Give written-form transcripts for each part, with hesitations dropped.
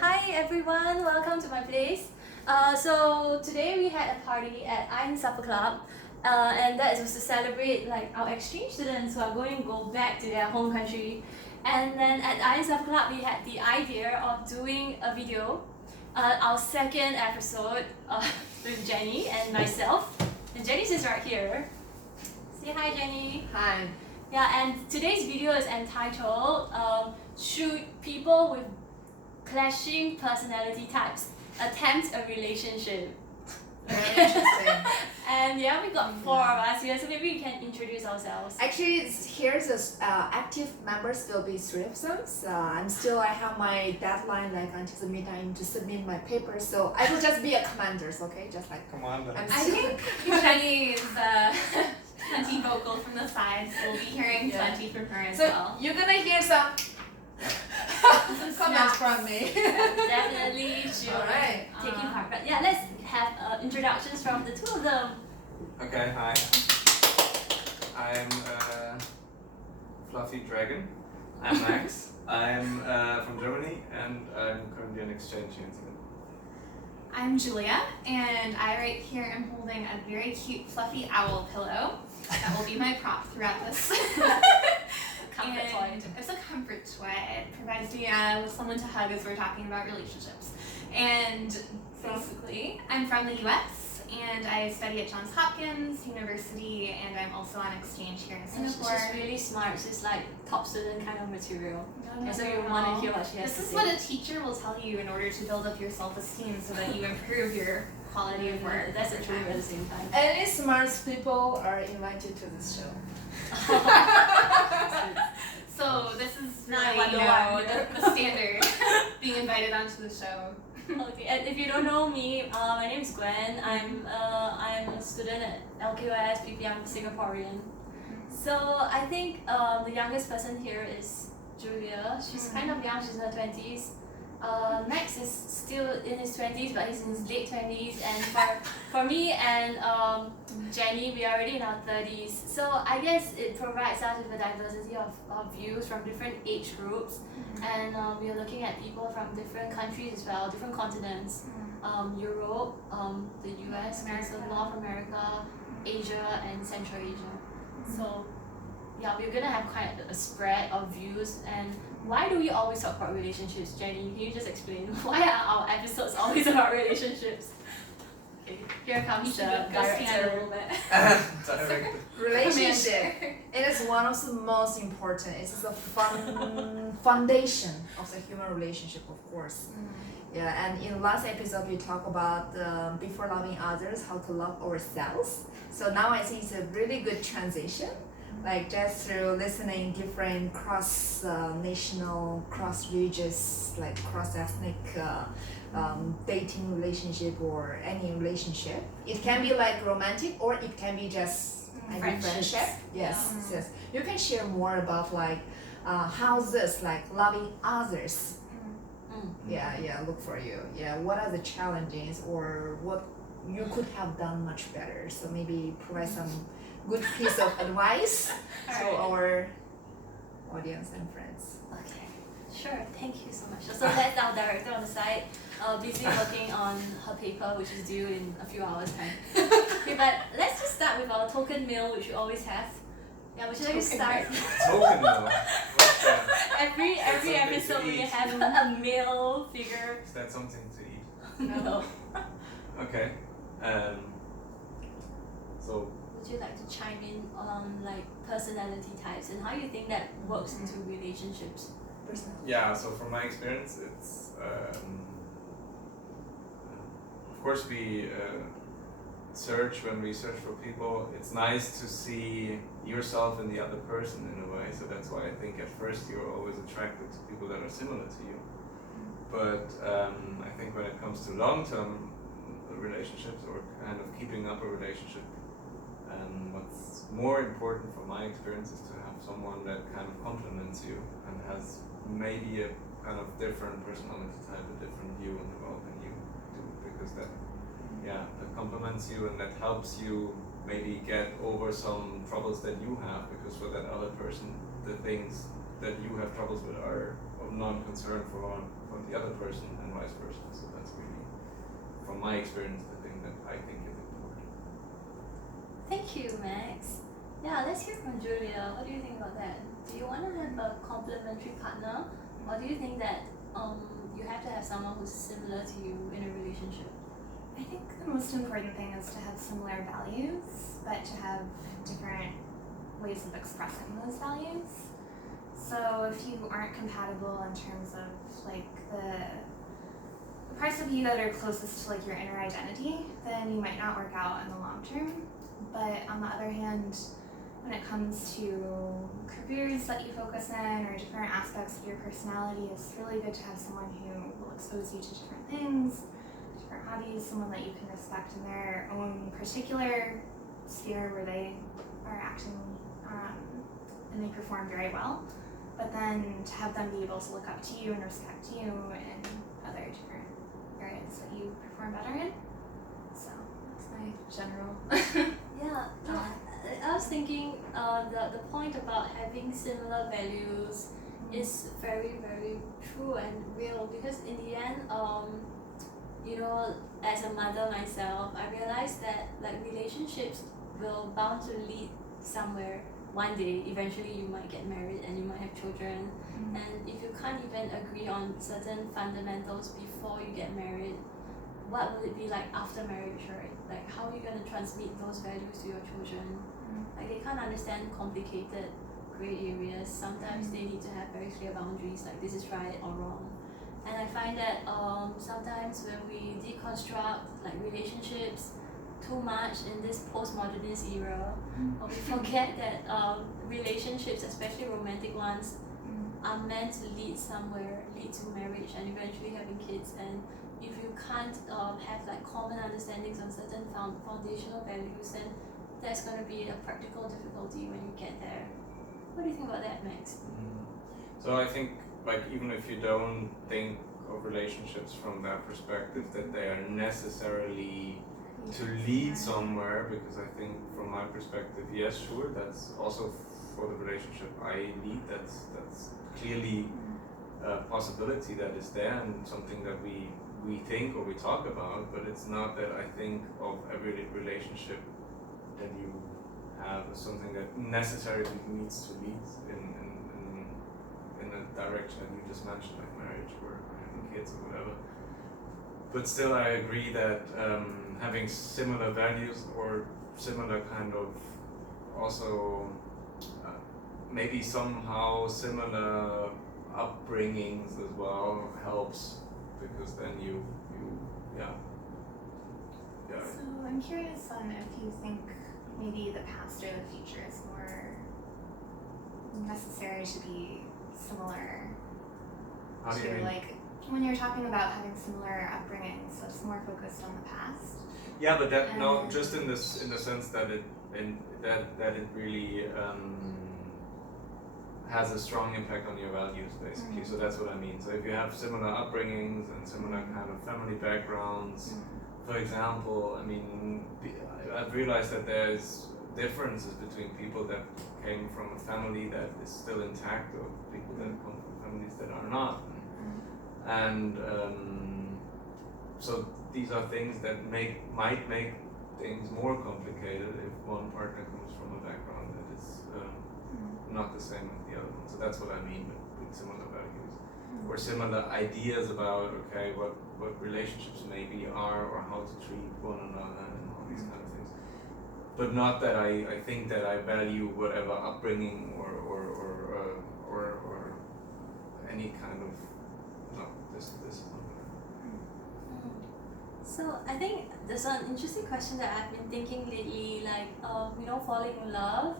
Hi everyone, welcome to my place. So today we had a party at Iron Supper Club, and that was to celebrate like our exchange students who are going to go back to their home country. And then at Iron Supper Club we had the idea of doing a video, our second episode with Jenny and myself. And Jenny's just right here. Say hi, Jenny. Hi. Yeah, and today's video is entitled "Should People with Clashing Personality Types Attempt a Relationship?" Very interesting. And yeah, we got four of us here, so maybe we can introduce ourselves. Actually, here's the active members will be three of them. So I have my deadline like until the midnight to submit my paper. So I will just be a commander, okay? Just like Commander. I'm I still. think Jenny is plenty vocal from the sides, so we'll be hearing Yeah. plenty from her as So well. you're gonna hear some comments from me. Definitely she'll Alright. taking part. But yeah, let's have introductions from the two of them. Okay, hi. I'm Fluffy Dragon. I'm Max. I'm from Germany and I'm currently on exchange here in Sweden. I'm Julia, and right here I'm holding a very cute fluffy owl pillow. That will be my prop throughout this. Comfort toy. And it's a comfort toy. It provides me with someone to hug as we're talking about relationships. And basically, I'm from the US, and I study at Johns Hopkins University, and I'm also on exchange here in And Singapore. she's really smart. She's like top student kind of material. No, And so no, you no. want to hear what she has This to is say. what a teacher will tell you in order to build up your self-esteem so that you improve your quality of work. That's the truth at the same time. Any smart people are invited to this show. So this is Not really, one to one. the standard being invited onto the show. Okay, and if you don't know me, my name is Gwen. I'm a student at LKOS PP. I'm Singaporean. So I think the youngest person here is Julia. She's kind of young. She's in her 20s. Max is still in his 20s, but he's in his late 20s. And for me and Jenny, we are already in our 30s. So I guess it provides us with a diversity of views from different age groups. And we are looking at people from different countries as well, different continents. Europe, the US, so North America, Asia, and Central Asia. So yeah, we're gonna have quite a spread of views. And why do we always talk about relationships, Jenny? Can you just explain why are our episodes always about relationships? Okay, here comes the Go stand a director. little bit. Director. Relationship. It is one of the most important. It is the foundation of the human relationship, of course. Yeah, and in last episode we talked about before loving others, how to love ourselves. So now I think it's a really good transition, like just through listening different cross-national, cross-religious, like cross-ethnic dating relationship or any relationship. It can be like romantic or it can be just any Friendships. friendship. Yes, yes. You can share more about like how's this like loving others. Yeah, look for you. Yeah, what are the challenges or what you could have done much better? So maybe provide some good piece of advice to Alright. our audience and friends. Okay, sure. Thank you so much. So that's our director on the side, busy working on her paper, which is due in a few hours' time. Okay, but let's just start with our token mail, which we always have. Yeah, would you like to start? Token though. What's that? every something to episode we eat. have a male figure. Is that something to eat? No. Okay. So Would you like to chime in on like personality types and how you think that works into relationships? Personal. yeah, so from my experience, it's of course we when we search for people, it's nice to see yourself in the other person in a way. So that's why I think at first you're always attracted to people that are similar to you. But I think when it comes to long-term relationships or kind of keeping up a relationship, what's more important from my experience is to have someone that kind of complements you and has maybe a kind of different personality type, a different view on the world than you do, because that complements you and that helps you maybe get over some troubles that you have, because for that other person the things that you have troubles with are of non-concern for from the other person and vice versa. So that's really, from my experience, the thing that I think is important. Thank you, Max. Yeah, let's hear from Julia. What do you think about that? Do you want to have a complementary partner, or do you think that you have to have someone who's similar to you in a relationship? I think the most important thing is to have similar values, but to have different ways of expressing those values. So if you aren't compatible in terms of like the parts of you that are closest to like your inner identity, then you might not work out in the long term. But on the other hand, when it comes to careers that you focus in or different aspects of your personality, it's really good to have someone who will expose you to different things, different hobbies, someone that you can respect in their own particular sphere where they are acting and they perform very well. But then to have them be able to look up to you and respect you in other different areas that you perform better in. So that's my general. Yeah, no, I was thinking the point about having similar values is very, very true and real, because in the end, you know, as a mother myself, I realized that like relationships will bound to lead somewhere one day. Eventually you might get married and you might have children, and if you can't even agree on certain fundamentals before you get married, what will it be like after marriage, right? Like how are you going to transmit those values to your children? Like they can't understand complicated gray areas. Sometimes they need to have very clear boundaries, like this is right or wrong. And I find that sometimes when we deconstruct like relationships too much in this postmodernist era, we forget that relationships, especially romantic ones, are meant to lead somewhere, lead to marriage and eventually having kids. And if you can't have like common understandings on certain foundational values, then there's going to be a practical difficulty when you get there. What do you think about that, Max? So I think, like, even if you don't think of relationships from that perspective, that they are necessarily to lead somewhere, because I think from my perspective, yes, sure, that's also for the relationship I lead, that's clearly a possibility that is there and something that we think or we talk about, but it's not that I think of every relationship that you have as something that necessarily needs to lead in a direction that you just mentioned, like marriage or having kids or whatever. But still, I agree that having similar values or similar kind of also maybe somehow similar upbringings as well helps, because then you yeah. So I'm curious on if you think maybe the past or the future is more necessary to be similar How do you to mean? like when you're talking about having similar upbringings, so it's more focused on the past. Yeah, but that no, just in the sense that it really has a strong impact on your values, basically. So that's what I mean. So if you have similar upbringings and similar kind of family backgrounds, for example, I mean, I've realized that there's differences between people that came from a family that is still intact or people that come from families that are not. And so these are things that might make things more complicated if one partner comes from a background that is not the same as the other one. So that's what I mean with similar values or similar ideas about what relationships maybe are or how to treat one another and all these kind of things. But not that I think that I value whatever upbringing or any kind of this is not So I think there's an interesting question that I've been thinking lately, like falling in love.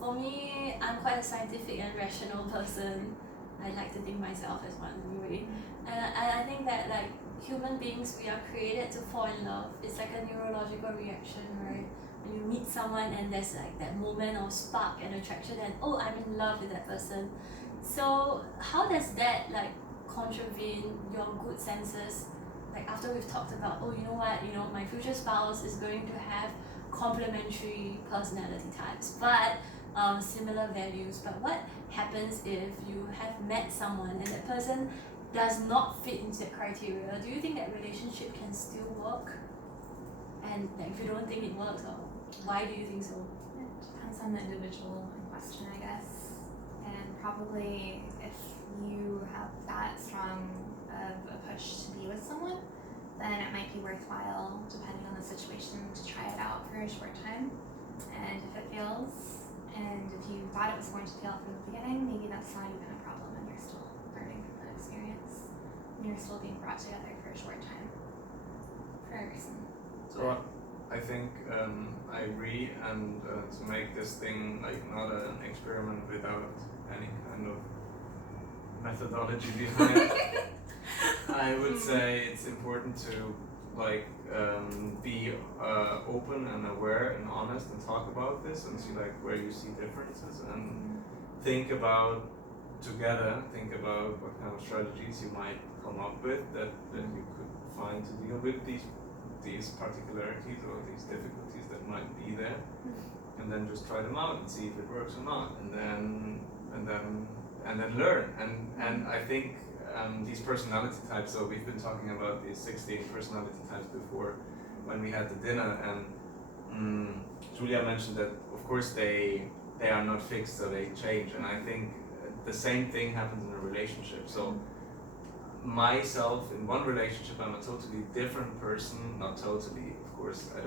For me, I'm quite a scientific and rational person. I like to think myself as one anyway. And I think that like human beings, we are created to fall in love. It's like a neurological reaction, right? When you meet someone and there's like that moment of spark and attraction and oh, I'm in love with that person. So how does that like contravene your good senses? Like after we've talked about, oh, you know what, my future spouse is going to have complementary personality types, but similar values. But what happens if you have met someone and that person does not fit into that criteria? Do you think that relationship can still work? And like, if you don't think it works, or why do you think so? It depends on the individual in question, I guess. And probably if you have that strong of a push to be with someone, then it might be worthwhile, depending on the situation, to try it out for a short time. And if it fails, and if you thought it was going to fail from the beginning, maybe that's not even a problem and you're still learning from that experience. And you're still being brought together for a short time for a reason. So I think I agree, and to make this thing like not an experiment without any kind of methodology behind it, I would say it's important to like be open and aware and honest and talk about this and see like where you see differences and think about what kind of strategies you might come up with that you could find to deal with these particularities or these difficulties that might be there, and then just try them out and see if it works or not, and then learn. And I think these personality types. So we've been talking about these 16 personality types before when we had the dinner, and Julia mentioned that of course they are not fixed, so they change. And I think the same thing happens in a relationship. So myself in one relationship, I'm a totally different person. Not totally, of course. I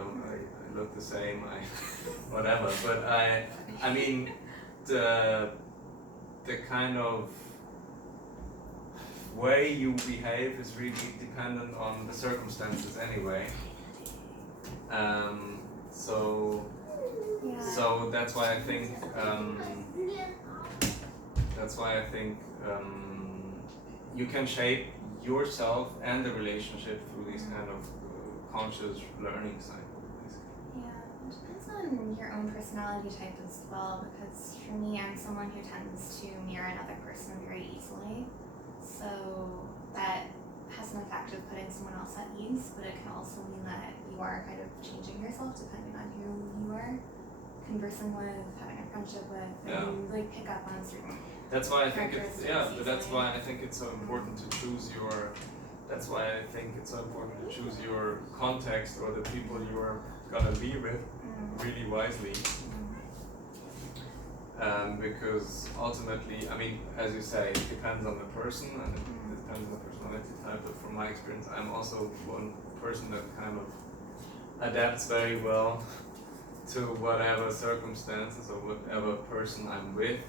look the same. Whatever. But I mean the kind of way you behave is really dependent on the circumstances anyway. So that's why I think you can shape yourself and the relationship through these kind of conscious learning cycles. Yeah, it depends on your own personality type as well, because for me, I'm someone who tends to mirror another person very easily. So that has an effect of putting someone else at ease, but it can also mean that you are kind of changing yourself depending on who you are conversing with, having a friendship with, and you like pick up on certain. That's why I think it's characteristics but that's easily. why I think it's so important to choose your. That's why I think it's so important to choose your context or the people you're gonna be with really wisely. Because ultimately, I mean, as you say, it depends on the person and it depends on the personality type. But from my experience, I'm also one person that kind of adapts very well to whatever circumstances or whatever person I'm with.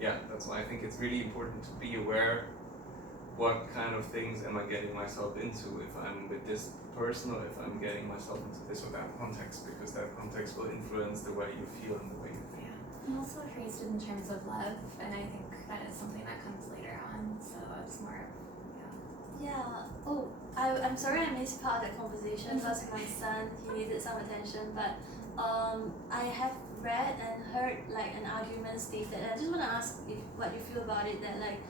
Yeah, that's why I think it's really important to be aware what kind of things am I getting myself into if I'm with this person or if I'm getting myself into this or that context, because that context will influence the way you feel and the way you think. Yeah, I'm also phrased in terms of love, and I think that is something that comes later on, so it's more of, Yeah. Oh, I'm sorry I missed part of the conversation because my son, he needed some attention. But I have read and heard like an argument stated, and I just want to ask what you feel about it, that like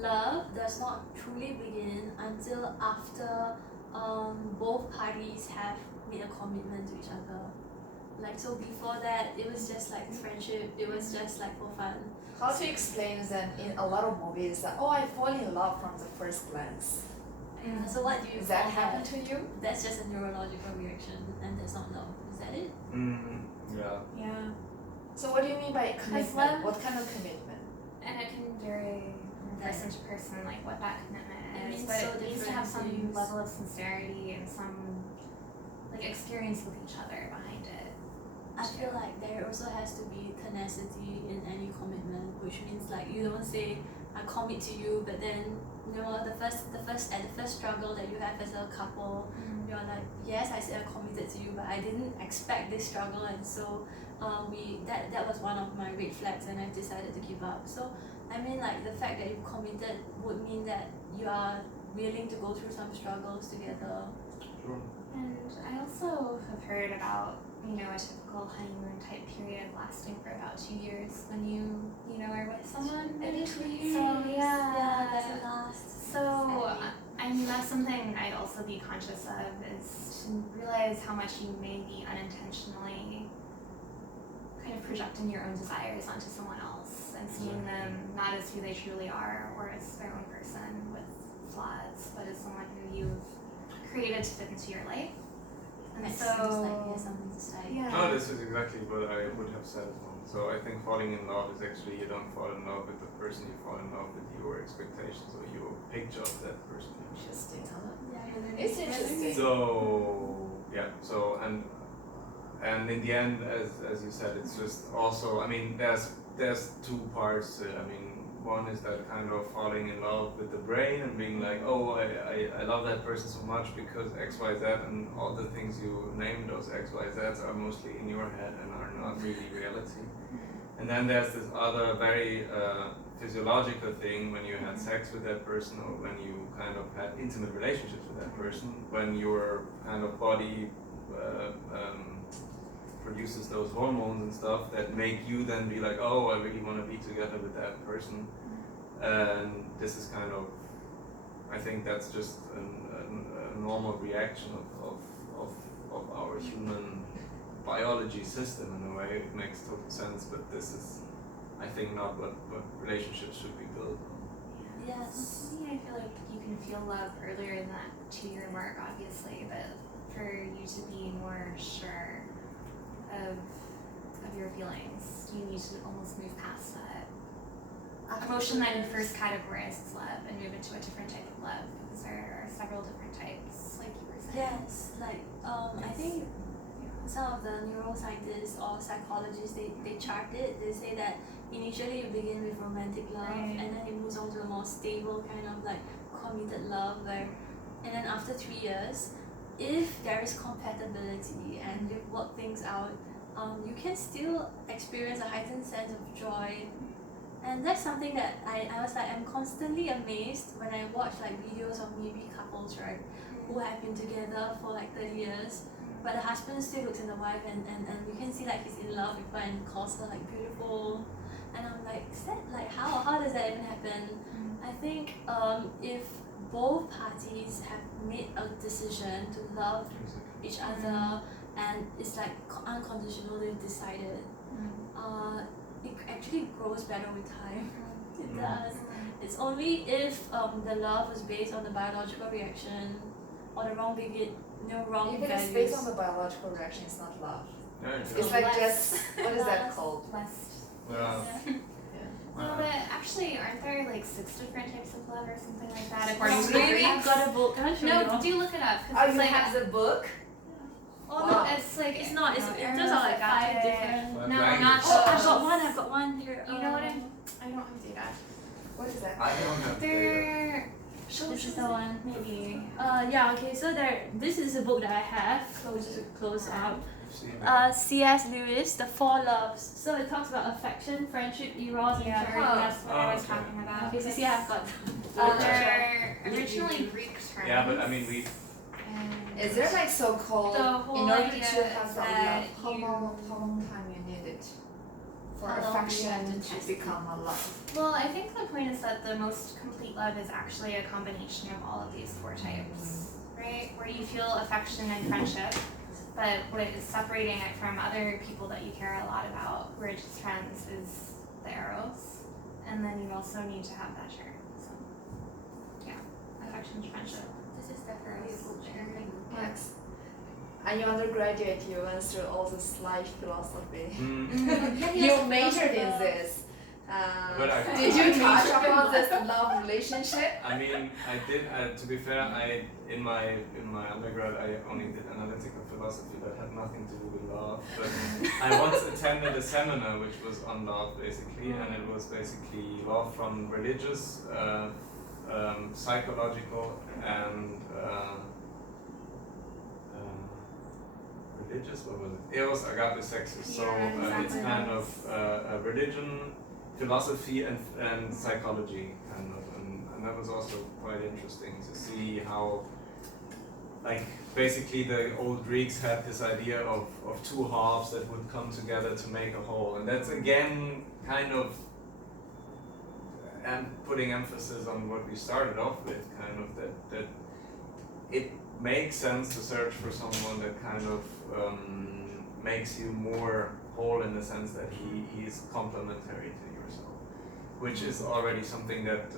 love does not truly begin until after both parties have made a commitment to each other. Like, so before that, it was just like friendship, it was just like for fun. How to explain that in a lot of movies that I fall in love from the first glance. So what do you Does that call happen to you? That's just a neurological reaction, and that's not love. Is that it? Yeah. yeah. So what do you mean by commitment? love- What kind of commitment? And it can vary from person to person, like what that commitment It is, means but so it needs to have some different things. level of sincerity and some like experience with each other behind it. I feel like there also has to be tenacity in any commitment, which means like you don't say I commit to you, but then you know the first struggle that you have as a couple, you're like, yes, I said I committed to you, but I didn't expect this struggle, and so that was one of my red flags, and I decided to give up. So I mean, like the fact that you committed would mean that you are willing to go through some struggles together. Sure. And I also have heard about, you know, a typical honeymoon type period lasting for about 2 years when you are with someone. Maybe 2 years. So yeah, that lasts. So I mean that's something I'd also be conscious of, is to realize how much you may be unintentionally projecting your own desires onto someone else and seeing them not as who they truly are or as their own person with flaws, but as someone who you've created to fit into your life. And It so, seems like he has something to say. yeah. No, this is exactly what I would have said as well. So I think falling in love is actually you don't fall in love with the person, you fall in love with your expectations or your picture of that person. Interesting, huh? Yeah. It's interesting. So yeah, so and in the end, as you said, it's just also, I mean, there's two parts. I mean, one is that kind of falling in love with the brain and being like, oh, I love that person so much because X, Y, Z, and all the things you named, those X, Y, Z's are mostly in your head and are not really reality. And then there's this other very physiological thing when you had sex with that person or when you kind of had intimate relationships with that person, when your kind of body produces those hormones and stuff that make you then be like, oh, I really want to be together with that person. And this is kind of, I think that's just a normal reaction of our human biology system in a way. It makes total sense, but this is, I think, not what relationships should be built on. Yes. For me, I feel like you can feel love earlier in that 2-year mark, obviously, but for you to be more sure of your feelings, you need to almost move past that emotion that you first categorized as love and move into a different type of love, because there are several different types, like you were saying. Yes, like I think some of the neuroscientists or psychologists they chart it. They say that initially you begin with romantic love, Right. and then it moves on to a more stable kind of like committed love where, and then after 3 years, if there is compatibility and you've worked things out, you can still experience a heightened sense of joy. And that's something that I was like, I'm constantly amazed when I watch like videos of maybe couples, right, who have been together for like 30 years, but the husband still looks at the wife and you can see like he's in love with her and calls her like beautiful. And I'm like, is that like how does that even happen? I think if both parties have made a decision to love each other and it's like unconditional, they've decided, it actually grows better with time. It does. It's only if the love was based on the biological reaction or the wrong wrong Even if it's values. based on the biological reaction, it's not love. Yeah, It's like Lust. just, what is that Lust. called? Lust. yeah. No, but actually, aren't there like 6 different types of love or something like that? According to the Maybe I've Greeks? got a book. Can I show No, you? do look it up. 'Cause Oh, it's you like have the book? Oh Wow. no, it's like It's not. It's no, those are like five Aristotle. different. No, Language. not Oh, I've those. got one. I've got one here. You know what I don't have data. What is that? I don't have data. They're This is the one. maybe. Yeah. Okay. So this is a book that I have. Close out. You've seen it. C.S. Lewis, The Four Loves. So it talks about affection, friendship, eros, and Yeah, charity. that's what I was okay. talking about. Okay. So see, I've got. They're originally Greek terms. Yeah, but I mean, we and Is there like so-called, The whole in order idea to have is that that love, how long time you need it for How long do you have affection to to test become a love? Well, I think the point is that the most complete love is actually a combination of all of these 4 types, right? Where you feel affection and friendship, but what is separating it from other people that you care a lot about, who are just friends, is the eros. And then you also need to have that share. So, yeah, affection, friendship. This is definitely a book. Max, are you undergraduate? You went through all this life philosophy. Mm-hmm. You majored in this. But I- Did you touch upon this love relationship? I mean, I did. To be fair, in my undergrad I only did analytical philosophy that had nothing to do with love. But I once attended a seminar which was on love basically, and it was basically love from religious, psychological, and religious. What was it? Eros, agape, sexus. So Yeah, it's exactly. kind of a religion, philosophy, and psychology kind of, and that was also quite interesting to see how, like, basically the old Greeks had this idea of 2 halves that would come together to make a whole, and that's again kind of and putting emphasis on what we started off with, kind of that it makes sense to search for someone that kind of makes you more whole in the sense that he is complementary to yourself, which is already something that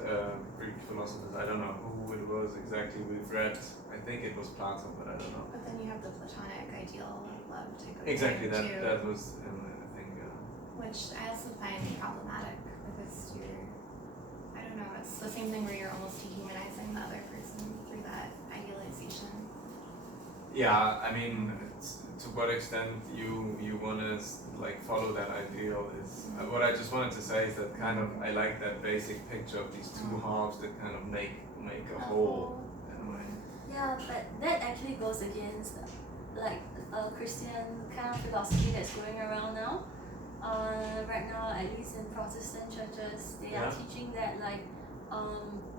Greek philosophers, I don't know who it was exactly, we've read, I think it was Plato, but I don't know. But then you have the platonic ideal of love to go Exactly, there, that too, that was, I think, which I also find problematic because I don't know, it's the same thing where you're almost dehumanizing the other person through that idealization. yeah, I mean, to what extent you wanna like follow that ideal is what I just wanted to say is that kind of I like that basic picture of these two halves that kind of make a whole in a way. Yeah, but that actually goes against like a Christian kind of philosophy that's going around now. Right now, at least in Protestant churches, they are Yeah. teaching that like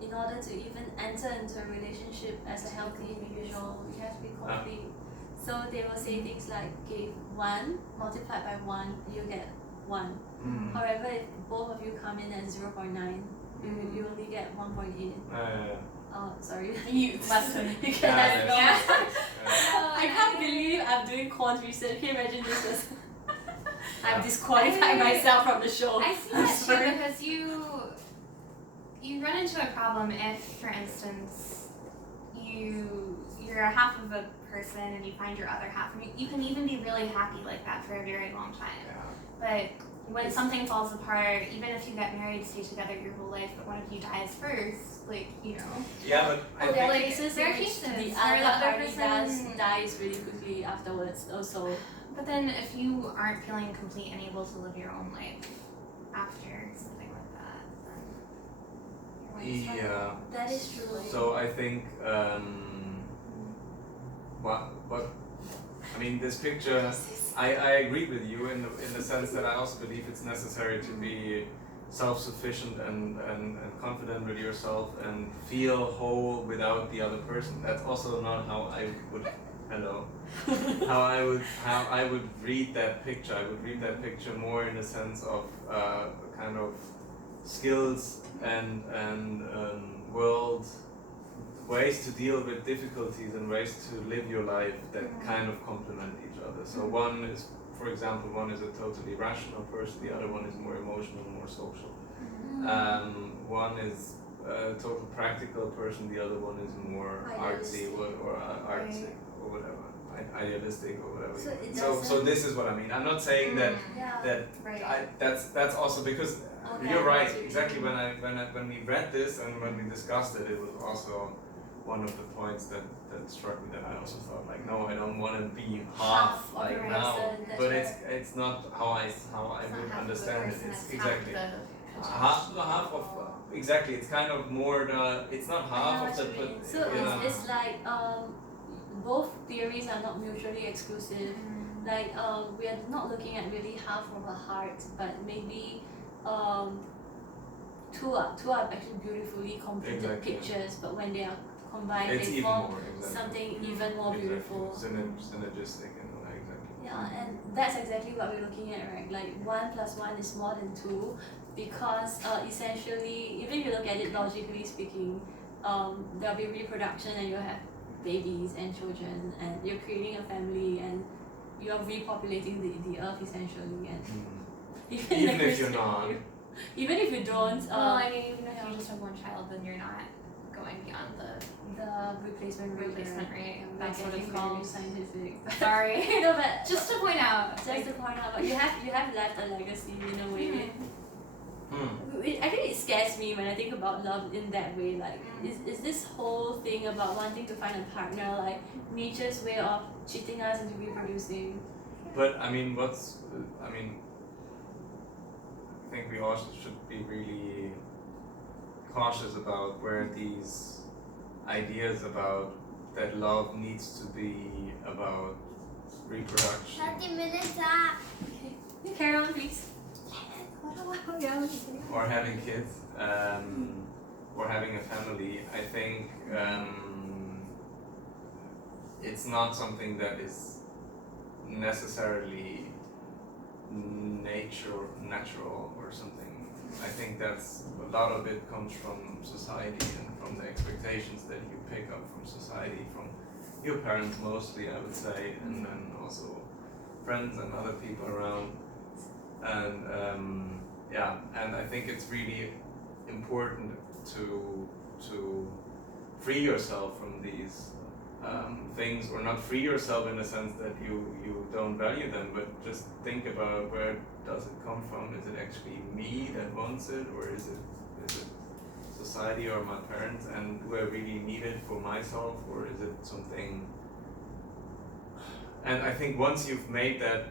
in order to even enter into a relationship as a healthy individual, you have to be complete. So they will say things like, okay, 1 multiplied by 1, you get 1. Mm. However, if both of you come in at 0.9, you only get 1.8. Oh, sorry. Less than You can have it all. Yeah. I can't believe I'm doing quant research. Can you imagine this? I've disqualified myself from the show. I see I'm that too sorry. because you run into a problem if, for instance, you're a half of a person and you find your other half, and you can even be really happy like that for a very long time. But when something falls apart, even if you get married, stay together your whole life, but one of you dies first, like, you know. Yeah, but I Oh, there are think cases there in are which cases the where the other other party person- dies really quickly afterwards also. But then if you aren't feeling complete and able to live your own life after something like that, then you're wasting time. yeah. That is true. So I think what I mean this picture I agree with you in the sense that I also believe it's necessary to be self-sufficient and confident with yourself and feel whole without the other person. That's also not how I would how I would read that picture. I would read that picture more in the sense of kind of skills and world ways to deal with difficulties and ways to live your life that kind of complement each other. So one is, for example, one is a totally rational person, the other one is more emotional, more social. One is a total practical person, the other one is more artsy or artsy or whatever, idealistic or whatever. So it So doesn't- this is what I mean. I'm not saying that Yeah. Right. that's also because Okay, you're I right. know what you Exactly mean. when we read this and when we discussed it, it was also one of the points that struck me that I also thought like, no, I don't want to be half Half of like the now. person, that's But right. it's not how I It's would not half understand of it. the person, It's it's exactly half half of exactly. It's kind of more the. It's not I half know of what the. you mean. So yeah. it's like both theories are not mutually exclusive. Like we are not looking at really half of a heart, but maybe two are actually beautifully completed Exactly. pictures, but when they are combined, It's they even form more exactly. something even more Exactly. beautiful. Synergistic in a way, exactly. Yeah, and that's exactly what we're looking at, right? Like 1 plus 1 is more than 2, because essentially, even if you look at it logically speaking, there'll be reproduction and you'll have babies and children, and you're creating a family and you're repopulating the earth essentially. And even, in Even the if you're Christian not. view, even if you don't, Well, I mean, even if you just have one child, then you're not going beyond the the replacement rate. replacement rate. We're That's what it's getting very called. scientific. Sorry. No, but Just to point out. just to point out, but you have left a legacy in a way. I think it scares me when I think about love in that way. Like, is this whole thing about wanting to find a partner like nature's way of cheating us into reproducing? But I mean, I think we also should be really cautious about where these ideas about that love needs to be about reproduction 30 minutes up. Okay, you carry on, please. or having kids or having a family. I think it's not something that is necessarily natural or something. I think that's a lot of it comes from society and from the expectations that you pick up from society, from your parents mostly, I would say, and then also friends and other people around. and and I think it's really important to free yourself from these things, or not free yourself in the sense that you don't value them, but just think about where does it come from? Is it actually me that wants it, or is it society or my parents, and do I really need it for myself, or is it something? And I think once you've made that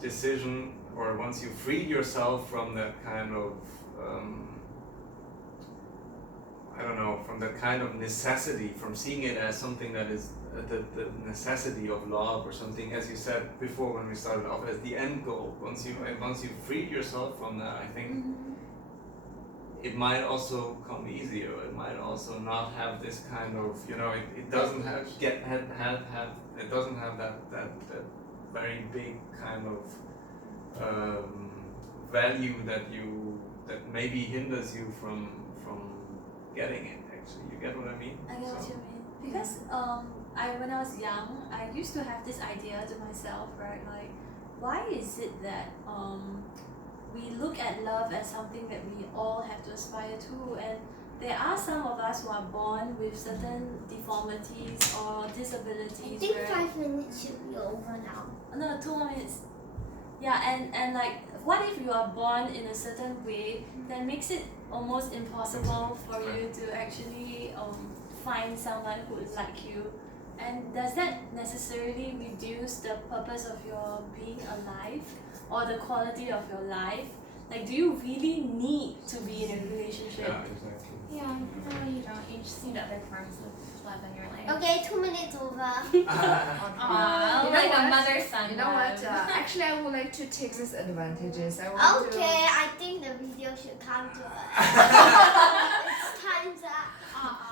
decision, or once you freed yourself from that kind of I don't know, from that kind of necessity, from seeing it as something that is the necessity of love, or something, as you said before when we started off, as the end goal. Once you freed yourself from that, I think it might also come easier. It might also not have this kind of, it doesn't have it doesn't have that very big kind of value that maybe hinders you from getting it. Actually, you get what I mean? I get what you mean. Because when I was young, I used to have this idea to myself, right? Like, why is it that we look at love as something that we all have to aspire to, and there are some of us who are born with certain deformities or disabilities. I think 5 minutes should be over now. No, 2 more minutes. Yeah, and like, what if you are born in a certain way that makes it almost impossible for you to actually find someone who would like you? And does that necessarily reduce the purpose of your being alive, or the quality of your life? Like, do you really need to be in a relationship? Yeah, exactly. Yeah, no, you don't. You just need other forms of love in your life. Okay, 2 minutes over. Aww, You know like what? a mother-son You know love. what? Actually, I would like to take these advantages. I want Okay, I think the video should come to us. It's time's up.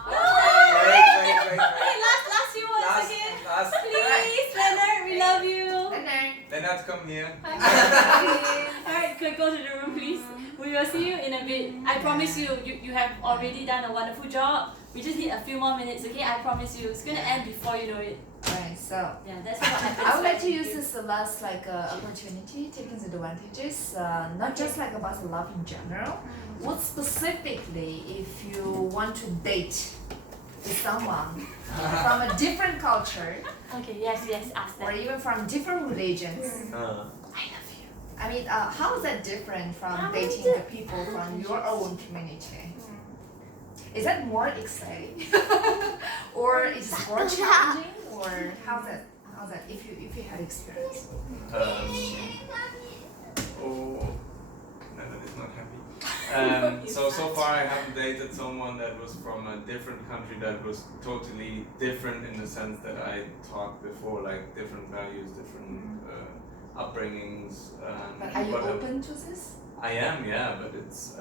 Wait. Last few words again. Last. Please, Leonard, we love you. Leonard, come here. Alright, go to the room, please. We will see you in a bit. I promise you have already done a wonderful job. We just need a few more minutes, okay? I promise you. It's gonna end before you know it. Alright, so Yeah, that's what happens. I would like to when use you- this last opportunity, taking the advantages, not just like about love in general. What specifically, if you want to date with someone from a different culture, Okay, yes, ask or them. even from different religions? I love you. I mean, how is that different from dating the people from your own community? Is that more exciting, or is it more challenging, or how's that? If you had experience? Leonard is not happy. So far I haven't dated someone that was from a different country that was totally different in the sense that I talked before, like different values, different upbringings. But are you but, open to this? I am, yeah, but it's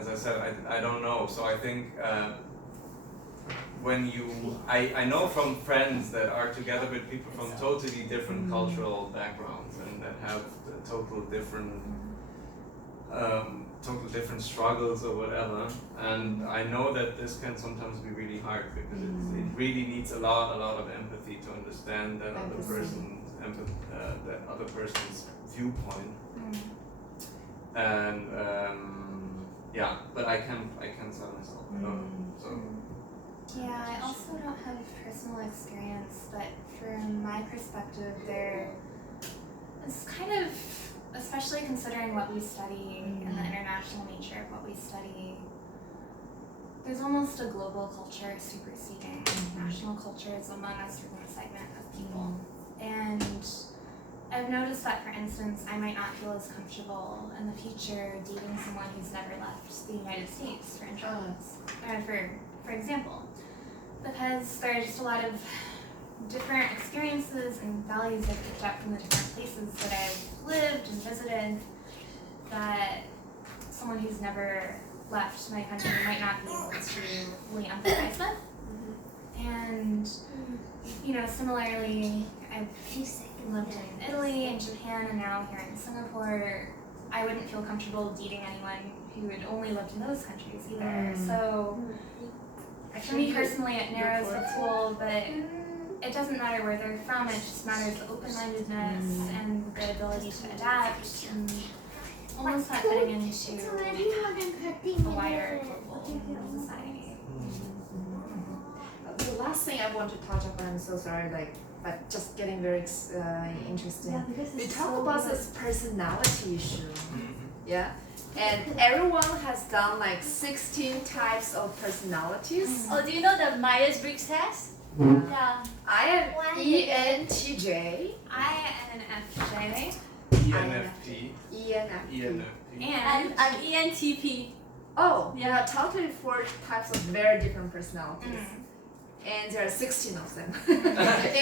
as I said, I don't know. So I think I know from friends that are together with people from totally different cultural backgrounds, and that have total different struggles or whatever. And I know that this can sometimes be really hard, because it really needs a lot of empathy to understand that other person's viewpoint. And but I can sell myself. I don't know. So Yeah, I also don't have personal experience, but from my perspective, there is kind of, especially considering what we study and the international nature of what we study, there's almost a global culture superseding national cultures among us within a segment of people. And I've noticed that, for instance, I might not feel as comfortable in the future dating someone who's never left the United States, for instance, for example, because there are just a lot of different experiences and values I've picked up from the different places that I've lived and visited that someone who's never left my country might not be able to really empathize with. And, similarly, I've lived in Italy and Japan and now here in Singapore. I wouldn't feel comfortable dating anyone who had only lived in those countries either. So for me personally, it narrows the pool, but it doesn't matter where they're from, it just matters the open-mindedness and the ability to adapt and almost not fitting into It's already more than 30 a wider global minutes. society. The last thing I want to touch upon, I'm so sorry, but just getting very interesting. because We it's talk so about good. this personality issue, yeah, and everyone has done like 16 types of personalities. Oh, do you know the Myers-Briggs test? Yeah. I am ENTJ, INFJ ENFP. ENFP. ENFP. and I'm ENTP. Oh, Yeah. there are totally 4 types of very different personalities, and there are 16 of them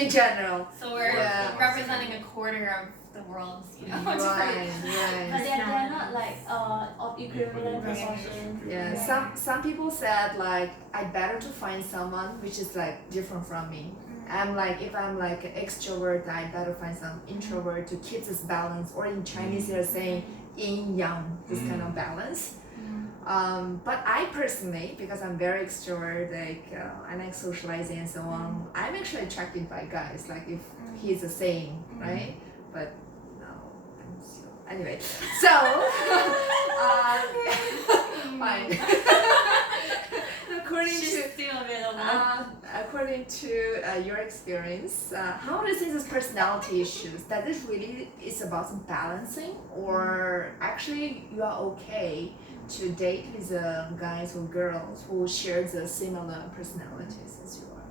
in general. so we're Yeah. representing a quarter of the world's, different Right, But right. they're not like of equivalent proportion. Yeah, some people said like I better to find someone which is like different from me. I'm like if I'm like an extrovert, I better find some introvert to keep this balance. Or in Chinese, they're saying yin yang, this kind of balance. But I personally, because I'm very extrovert, like I like socializing and so on, I'm actually attracted by guys. Like if he's the same, right? But no, I'm still anyway. So fine. She's still available. According to your experience, how do you see this personality issues? That this really is about some balancing, or actually you are okay to date with guys or girls who share the similar personalities as you are?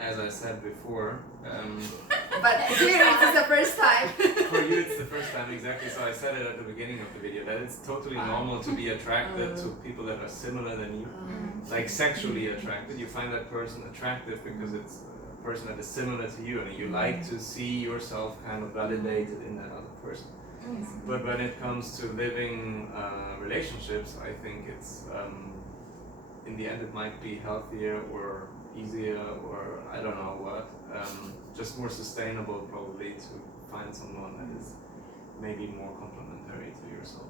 As I said before, But here it is the first time. for you it's the first time exactly. So I said it at the beginning of the video that it's totally normal to be attracted to people that are similar than you. Like sexually attracted, you find that person attractive because it's a person that is similar to you, and you like to see yourself kind of validated in that other person. But when it comes to living relationships, I think it's in the end it might be healthier or easier or I don't know what, just more sustainable probably to find someone that is maybe more complementary to yourself.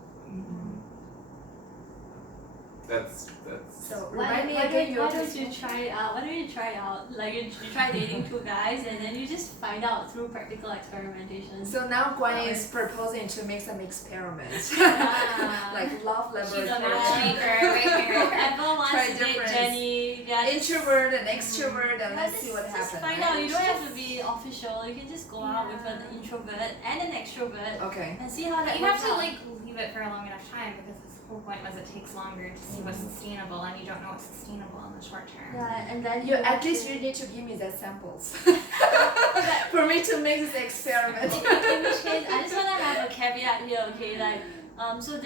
That's So Why remind me don't again your you try it out? Why don't you try it out? Like you try dating 2 guys and then you just find out through practical experimentation. So now Guan is proposing to make some experiments, Yeah. like love She's a laboratory. matchmaker right here. Whoever wants Try to date difference. Jenny, yeah, Introvert and extrovert, and yeah, let's see what just happens. find right? out. You don't have to be official. You can just go out with an introvert and an extrovert Okay. and see how that You have works to out. like leave it for a long enough time because the whole point was it takes longer to see what's sustainable, and you don't know what's sustainable in the short term. Yeah, and then You have at least to- you need to give me the samples for me to make this experiment. in which case, I just want to have a caveat here, okay? Like, so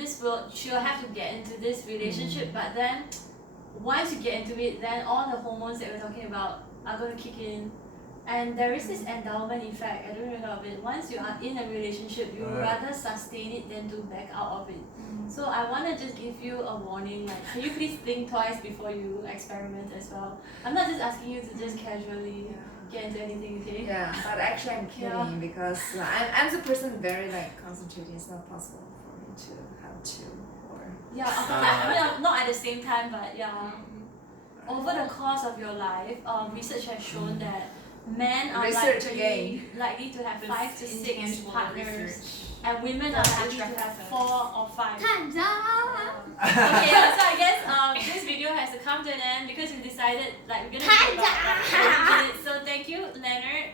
she'll have to get into this relationship, but then once you get into it, then all the hormones that we're talking about are going to kick in. And there is this endowment effect, I don't know of it. Once you are in a relationship, you rather sustain it than to back out of it. So I want to just give you a warning, like, can you please think twice before you experiment as well? I'm not just asking you to just casually get into anything, okay? Yeah, but actually I'm kidding because I'm the person very like concentrating. It's not possible for me to have 2 or. Yeah, I mean, not at the same time, but yeah. Over the course of your life, research has shown that men are Research again. likely to have 5 to 6 intangible partners, research. and women are likely to have 4 or 5. Time's up. Okay, so I guess this video has to come to an end because we decided like we're gonna do about like 30 minutes. So thank you, Leonard,